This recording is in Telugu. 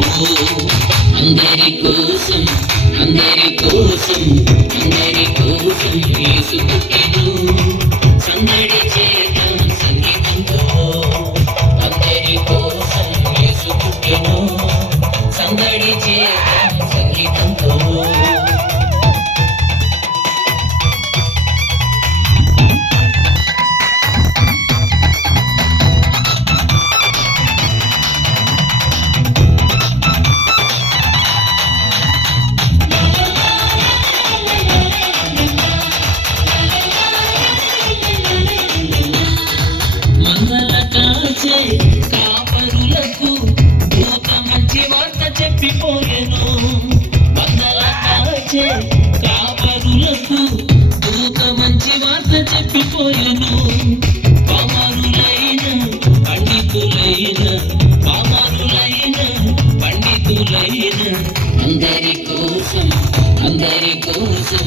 అందరి కోసం అందరి కోసం అందరి కోసం యేసు పుట్టెను సందడి చేద్దాం సంగీతంతో అందరి కోసం యేసు పుట్టెను సందడి చేద్దాం సంగీతంతో కాపరులకు దూత మంచి వార్త చెప్పిపోయెను వందల కాచే కాపరులకు దూత మంచి వార్త చెప్పిపోయెను పామరులైన పండితులైన అందరి కోసం అందరి కోసం